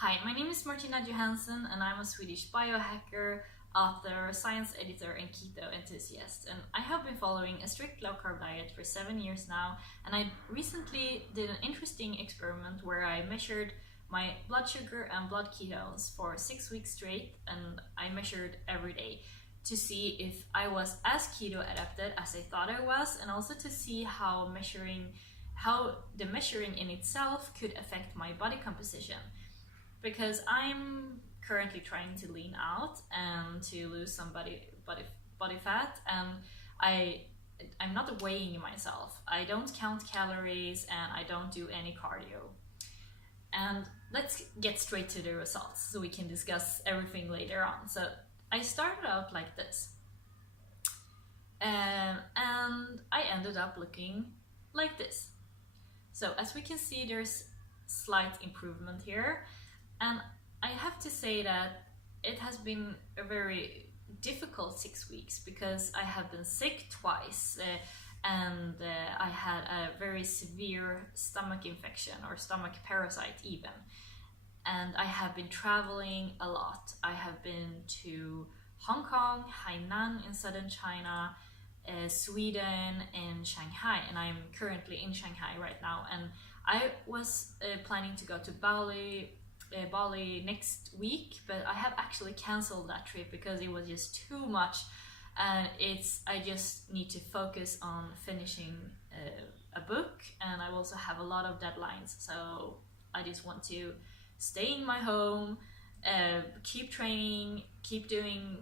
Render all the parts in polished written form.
Hi, my name is Martina Johansson and I'm a Swedish biohacker, author, science editor and keto enthusiast. And I have been following a strict low-carb diet for 7 years now, and I recently did an interesting experiment where I measured my blood sugar and blood ketones for 6 weeks straight, and I measured every day to see if I was as keto adapted as I thought I was, and also to see how the measuring in itself could affect my body composition, because I'm currently trying to lean out and to lose some body fat, and I'm not weighing myself. I don't count calories and I don't do any cardio. And let's get straight to the results so we can discuss everything later on. So I started out like this, and I ended up looking like this. So as we can see, there's slight improvement here, and I have to say that it has been a very difficult 6 weeks because I have been sick twice, and I had a very severe stomach infection or stomach parasite even. And I have been traveling a lot. I have been to Hong Kong, Hainan in southern China, Sweden, and Shanghai, and I'm currently in Shanghai right now. And I was planning to go to Bali next week, but I have actually cancelled that trip because it was just too much. I just need to focus on finishing a book, and I also have a lot of deadlines, so I just want to stay in my home, keep training, keep doing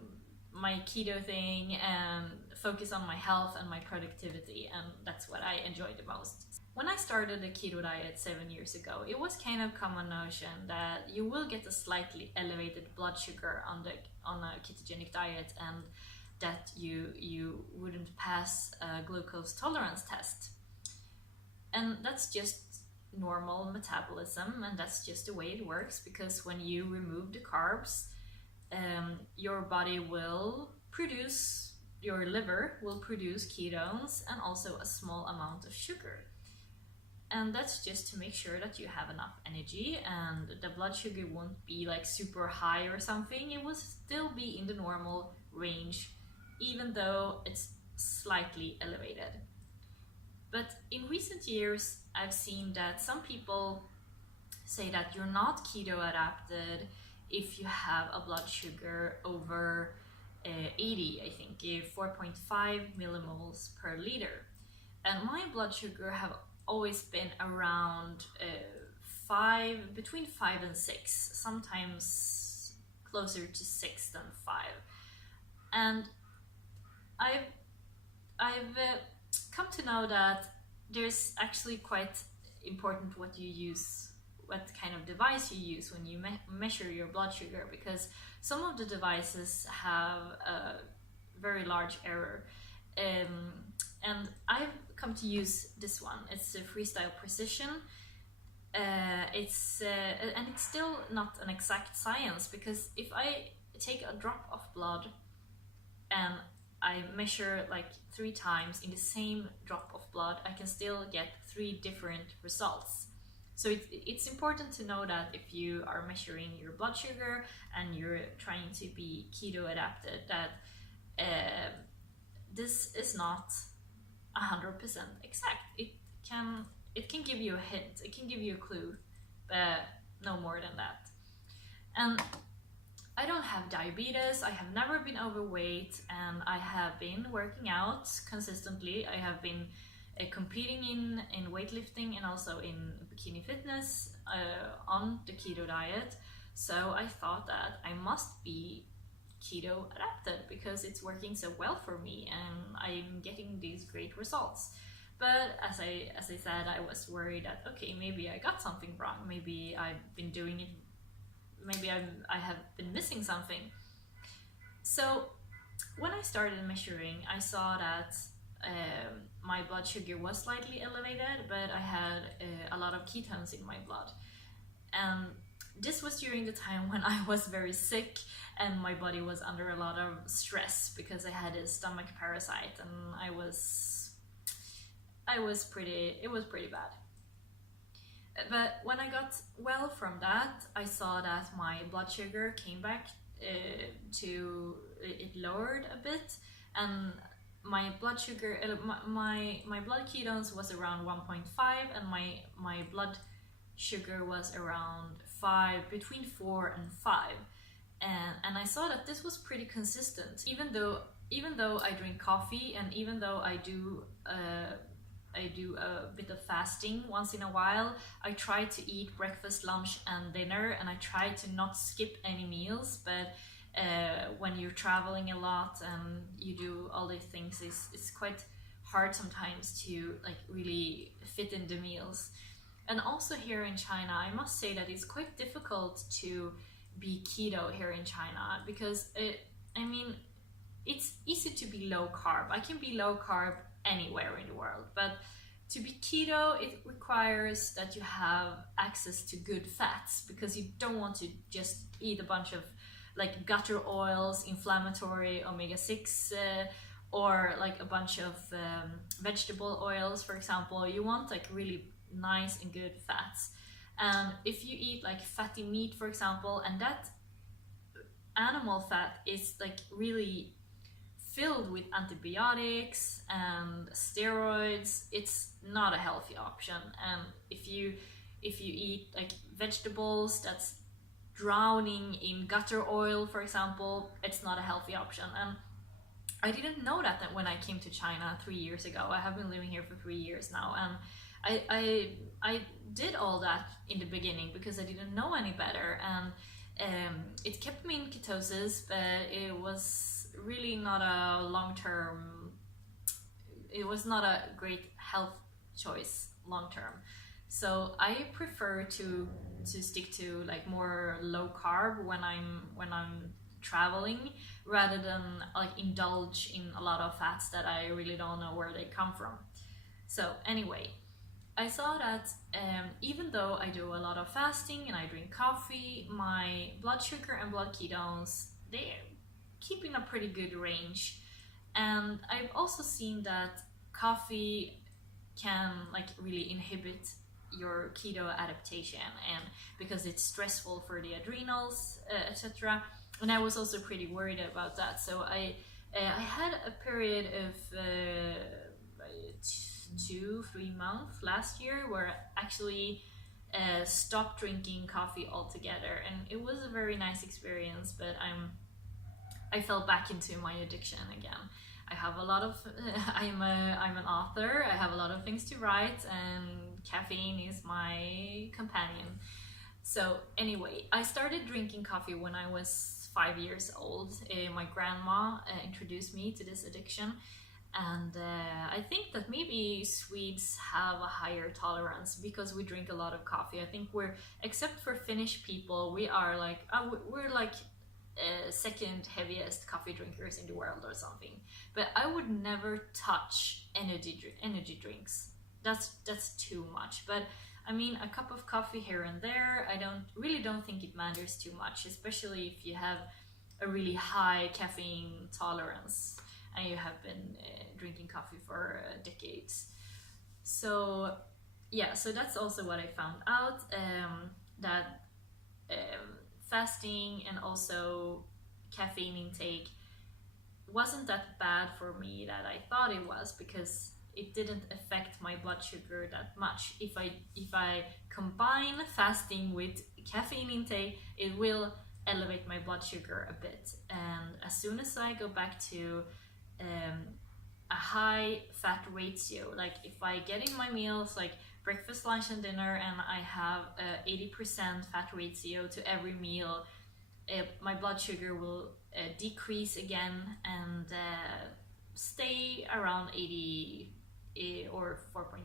my keto thing, and focus on my health and my productivity, and that's what I enjoy the most. When I started the keto diet 7 years ago, it was kind of common notion that you will get a slightly elevated blood sugar on a ketogenic diet, and that you wouldn't pass a glucose tolerance test. And that's just normal metabolism, and that's just the way it works, because when you remove the carbs, your body will produce, your liver will produce ketones and also a small amount of sugar. And that's just to make sure that you have enough energy and the blood sugar won't be like super high or something. It will still be in the normal range, even though it's slightly elevated. But in recent years, I've seen that some people say that you're not keto adapted if you have a blood sugar over 80, I think, 4.5 millimoles per liter. And my blood sugar have always been around between 5 and 6, sometimes closer to 6 than 5. And I've come to know that there's actually quite important what you use, what kind of device you use when you measure your blood sugar, because some of the devices have a very large error. And I've come to use this one. It's a Freestyle Precision. It's still not an exact science, because if I take a drop of blood and I measure like 3 times in the same drop of blood, I can still get 3 different results. So it's important to know that if you are measuring your blood sugar and you're trying to be keto adapted, that this is not 100% exact. It can give you a hint, it can give you a clue, but no more than that. And I don't have diabetes, I have never been overweight, and I have been working out consistently. I have been competing in weightlifting and also in bikini fitness on the keto diet. So I thought that I must be keto adapted because it's working so well for me and I'm getting these great results. But as I said, I was worried that okay, maybe I got something wrong, maybe I've been doing it, maybe I have been missing something. So when I started measuring, I saw that my blood sugar was slightly elevated, but I had a lot of ketones in my blood. And this was during the time when I was very sick and my body was under a lot of stress because I had a stomach parasite, and it was pretty bad. But when I got well from that, I saw that my blood sugar came back to it lowered a bit, and my blood sugar, my blood ketones was around 1.5, and my blood sugar was around 5, between 4 and 5. And I saw that this was pretty consistent, even though I drink coffee, and even though I do a bit of fasting once in a while. I try to eat breakfast, lunch, and dinner, and I try to not skip any meals. But when you're traveling a lot and you do all these things, it's quite hard sometimes to like really fit in the meals. And also here in China, I must say that it's quite difficult to be keto here in China, because it's easy to be low carb. I can be low carb anywhere in the world, but to be keto, it requires that you have access to good fats, because you don't want to just eat a bunch of like gutter oils, inflammatory omega-6, or like a bunch of vegetable oils, for example. You want like really nice and good fats. And if you eat like fatty meat, for example, and that animal fat is like really filled with antibiotics and steroids, it's not a healthy option. And if you eat like vegetables that's drowning in gutter oil, for example, it's not a healthy option. And I didn't know that when I came to China 3 years ago. I have been living here for 3 years now, and I did all that in the beginning because I didn't know any better, and it kept me in ketosis, but it was really not a long-term, it was not a great health choice long-term. So I prefer to stick to like more low carb when I'm traveling, rather than like indulge in a lot of fats that I really don't know where they come from. So anyway, I saw that even though I do a lot of fasting and I drink coffee, my blood sugar and blood ketones, they keep in a pretty good range. And I've also seen that coffee can like really inhibit your keto adaptation, and because it's stressful for the adrenals, etc. And I was also pretty worried about that. So I had a period of 2-3 months last year where I actually stopped drinking coffee altogether, and it was a very nice experience. But I fell back into my addiction again. I have a lot of I'm an author. I have a lot of things to write, and caffeine is my companion. So anyway, I started drinking coffee when I was 5 years old. My grandma introduced me to this addiction, and I think that maybe Swedes have a higher tolerance because we drink a lot of coffee. I think except for Finnish people, we are like we're like second heaviest coffee drinkers in the world or something. But I would never touch energy drinks. That's too much. But I mean, a cup of coffee here and there, I don't think it matters too much, especially if you have a really high caffeine tolerance and you have been drinking coffee for decades. So yeah, so that's also what I found out, that fasting and also caffeine intake wasn't that bad for me that I thought it was, because it didn't affect my blood sugar that much. If I combine fasting with caffeine intake, it will elevate my blood sugar a bit. And as soon as I go back to a high fat ratio, like if I get in my meals like breakfast, lunch, and dinner, and I have 80% fat ratio to every meal, my blood sugar will decrease again and stay around 80 or 4.5,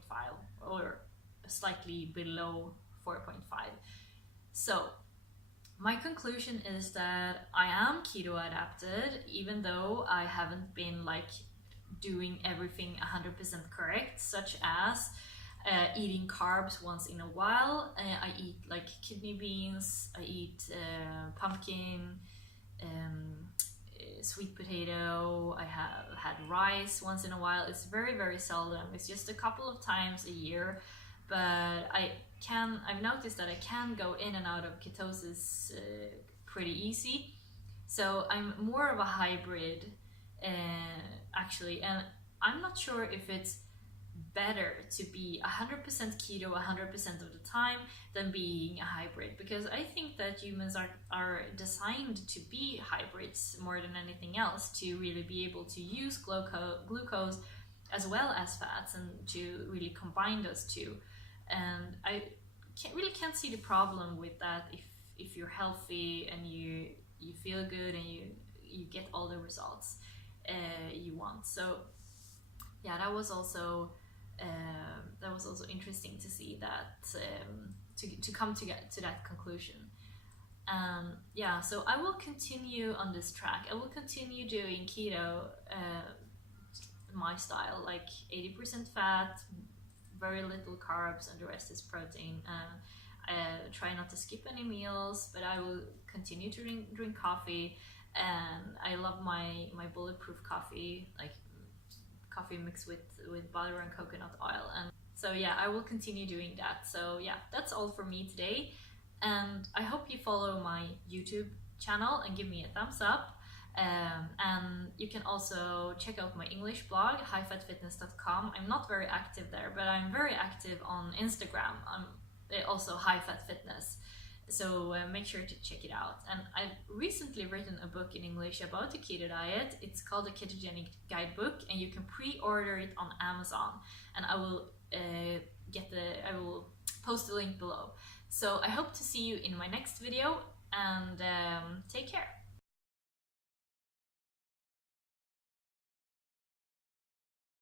or slightly below 4.5. So my conclusion is that I am keto adapted, even though I haven't been like doing everything 100% correct, such as eating carbs once in a while. I eat like kidney beans, I eat pumpkin, sweet potato, I have had rice once in a while. It's very, very seldom. It's just a couple of times a year. but I've noticed that I can go in and out of ketosis pretty easy. So I'm more of a hybrid actually, and I'm not sure if it's better to be 100% keto 100% of the time than being a hybrid, because I think that humans are designed to be hybrids more than anything else, to really be able to use glucose as well as fats and to really combine those two. And I can't see the problem with that if you're healthy and you feel good and you get all the results you want. So yeah, that was also interesting to see that, to come to get to that conclusion. Yeah, so I will continue on this track. I will continue doing keto, my style, like 80% fat, very little carbs, and the rest is protein. I try not to skip any meals, but I will continue to drink coffee, and I love my bulletproof coffee, like coffee mixed with butter and coconut oil. And so yeah, I will continue doing that. So yeah, that's all for me today, and I hope you follow my YouTube channel and give me a thumbs up. And you can also check out my English blog, highfatfitness.com. I'm not very active there, but I'm very active on Instagram. I'm also highfatfitness. So make sure to check it out. And I've recently written a book in English about the keto diet. It's called the Ketogenic Guidebook, and you can pre-order it on Amazon. And I will I will post the link below. So I hope to see you in my next video, and take care.